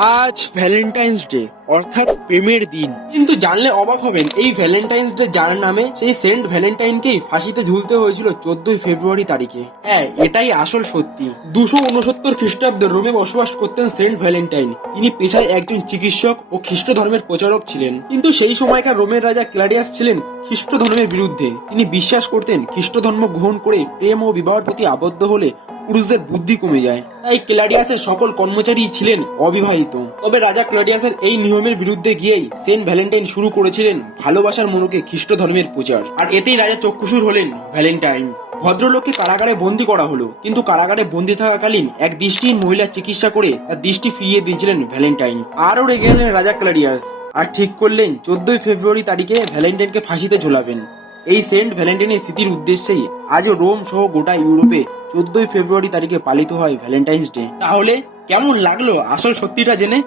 আজ Valentine's day অর্থাৎ প্রেমের দিন। কিন্তু জানলে অবাক হবেন, এই ভ্যালেন্টাইন্স ডে যার নামে, সেই সেন্ট ভ্যালেন্টাইনকেই ফাঁসিতে ঝুলতে হয়েছিল 14 ফেব্রুয়ারি তারিখে। হ্যাঁ, এটাই আসল সত্যি। 269 খ্রিস্টাব্দে রোমে বসবাস করতেন সেন্ট ভ্যালেন্টাইন। তিনি পেশায় একজন চিকিৎসক ও খ্রিস্ট ধর্মের প্রচারক ছিলেন। কিন্তু সেই সময়কার রোমের রাজা ক্লাডিয়াস ছিলেন খ্রিস্ট ধর্মের বিরুদ্ধে। তিনি বিশ্বাস করতেন খ্রিস্ট ধর্ম গ্রহণ করে প্রেম ও বিবাহের প্রতি আবদ্ধ হলে পুরুষদের বুদ্ধি কমে যায়। তাই ক্লাডিয়াসের সকল কর্মচারী ছিলেন অবিবাহিত। তবে রাজা ক্লাডিয়াসের এই নিয়মের বিরুদ্ধে গিয়েই সেন্ট ভ্যালেন্টাইন শুরু করেছিলেন ভালোবাসার মোড়কে খ্রিস্ট ধর্মের প্রচার। আর এতেই রাজা চক্ষুষুর হলেন ভ্যালেন্টাইন। ভদ্রলোককে কারাগারে বন্দী করা হলো, কিন্তু কারাগারে বন্দী থাকাকালীন এক দৃষ্টিহীন মহিলা চিকিৎসা করে তার দৃষ্টি ফিরিয়ে দিয়েছিলেন ভ্যালেন্টাইন। আরও রেগে গেলেন রাজা ক্লাডিয়াস আর ঠিক করলেন 14 ফেব্রুয়ারি তারিখে ভ্যালেন্টাইনকে ফাঁসিতে ঝোলাবেন। এই সেন্ট ভ্যালেন্টাইনের স্মৃতির উদ্দেশ্যেই আজও রোম সহ গোটা ইউরোপে 14 ফেব্রুয়ারি তারিখে পালিত হয় ভ্যালেন্টাইন্স ডে। তাহলে কেমন লাগলো আসল সত্যিটা জেনে?